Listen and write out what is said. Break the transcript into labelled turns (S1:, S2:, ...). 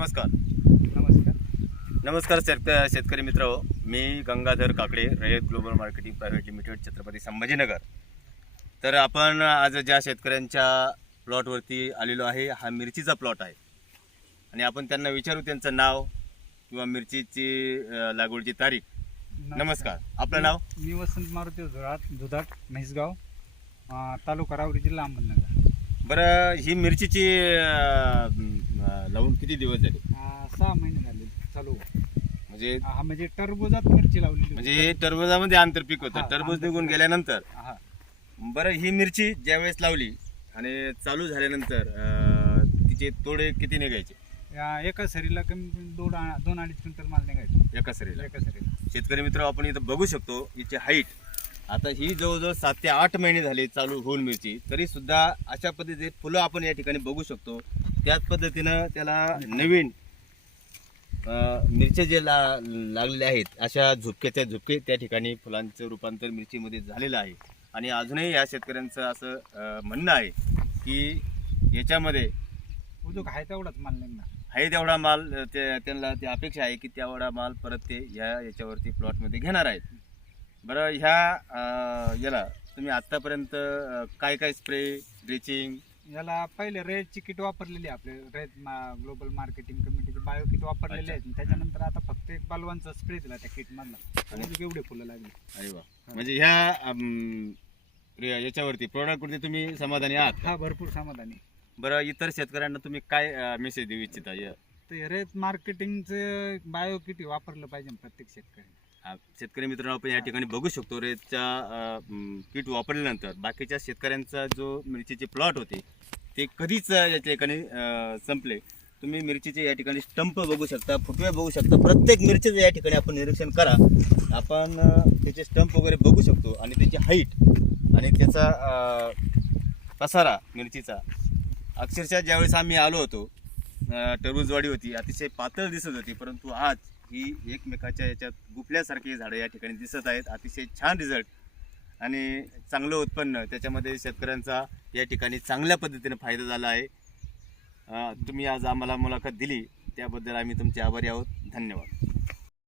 S1: नमस्कार.
S2: नमस्कार.
S1: नमस्कार शेत शेतकरी मित्र मी Gangadhar Kakade Rayat global marketing private limited Chhatrapati Sambhajinagar. तर आपण आज ज्या शेतकऱ्यांच्या प्लॉटवरती आलेलो आहे हा मिरचीचा प्लॉट आहे. आणि आपण त्यांना विचारू त्यांचं नाव किंवा मिरचीची लागवडीची तारीख. नमस्कार. आपलं नाव?
S2: मी वसंत मारुती धुळाट दुधाट म्हैसगाव तालुका रावरी जिल्हा अहमदनगर.
S1: बरं ही मिरचीची लावून किती दिवस झाले?
S2: सहा महिने झाले चालू.
S1: म्हणजे
S2: हा म्हणजे टरबुजात मिरची लावलेली
S1: म्हणजे हे टरबुजामध्ये आंतरपीक होतं.
S2: हा,
S1: टरबूज. निघून गेल्यानंतर
S2: हा
S1: बरं ही मिरची ज्यावेळेस लावली आणि चालू झाल्यानंतर अं, तिचे तोडे किती निघायचे?
S2: या एका सरीला कमी कमी दोन आ- दोन अडीच क्विंटल माल निघायचा.
S1: एका सरीला.
S2: एका सरीला.
S1: शेतकरी मित्र आपण इथं बघू शकतो हिची हाईट आता ही जवळजवळ सात ते आठ महिने झाले चालू होऊन मिरची. तरी सुद्धा अशा पद्धतीने फुलं आपण या ठिकाणी बघू शकतो. त्याच पद्धतीनं त्याला नवीन मिरच्या जे ला लागलेले आहेत अशा झुपक्याच्या झुपके त्या ठिकाणी फुलांचं रूपांतर मिरचीमध्ये झालेलं आहे. आणि अजूनही या शेतकऱ्यांचं असं म्हणणं आहे की याच्यामध्ये
S2: उद्योग आहे तेवढाच माल निघणार.
S1: आहे तेवढा माल ते त्यांना ती अपेक्षा आहे की तेवढा माल परत ते ह्या याच्यावरती प्लॉटमध्ये घेणार आहेत. बरं ह्या याला तुम्ही आत्तापर्यंत काय काय स्प्रे ड्रिचिंग
S2: याला पहिले रेडची किट वापरलेली आहे आपले. रेड ग्लोबल मार्केटिंग कमिटीचे बायो किट वापरलेले आहेत. त्याच्यानंतर आता फक्त एक बालवांचा स्प्रे दिला त्या किट मधला. आणि एवढे फुलं लागली.
S1: अरे वा. म्हणजे ह्या अम, रे- याच्यावरती प्रोडक्टवरती तुम्ही समाधानी आहात
S2: हा भरपूर समाधानी.
S1: बरं इतर शेतकऱ्यांना तुम्ही काय मेसेज देऊ इच्छिता? या
S2: तर रेत मार्केटिंगचं बायो किट वापरलं पाहिजे प्रत्येक शेतकरी
S1: आ, शेतकरी मित्रांनो आपण या ठिकाणी बघू शकतो रेतच्या किट वापरल्यानंतर बाकीच्या शेतकऱ्यांचा जो मिरचीचे प्लॉट होते ते कधीच या ठिकाणी संपले. तुम्ही मिरचीचे या ठिकाणी स्टंप बघू शकता फुटवे बघू शकता प्रत्येक मिरचीचं या ठिकाणी आपण निरीक्षण करा. आपण त्याचे स्टंप वगैरे बघू शकतो आणि त्याची हाईट आणि त्याचा पसारा मिरचीचा. अक्षरशः ज्यावेळेस आम्ही आलो होतो टरबूजवाडी होती अतिशय पातळ दिसत होती परंतु आज ही एकमेकाच्या याच्यात गुफल्यासारखी झाडं या ठिकाणी दिसत आहेत. अतिशय छान रिझल्ट आणि चांगलं उत्पन्न. त्याच्यामध्ये शेतकऱ्यांचा या ठिकाणी चांगल्या पद्धतीने फायदा झाला आहे. तुम्ही आज आम्हाला मुलाखत दिली. त्याबद्दल आम्ही तुमचे आभारी आहोत. धन्यवाद.